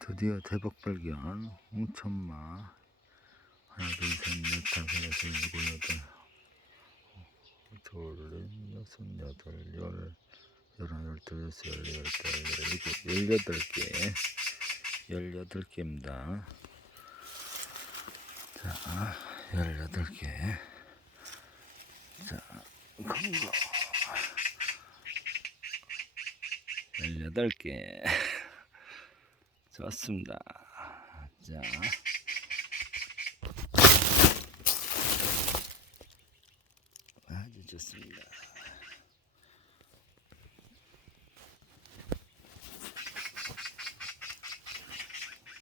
드디어 대박 발견. 홍천마. 하나, 둘, 셋, 넷, 다섯, 여섯, 일곱, 여덟, 둘, 여섯, 여덟, 열, 열하나, 열둘, 열셋, 열넷, 열다섯, 열일곱, 18개. 18개입니다. 자, 18개. 자, 큰 거. 18개. 좋습니다. 자. 아주 좋습니다.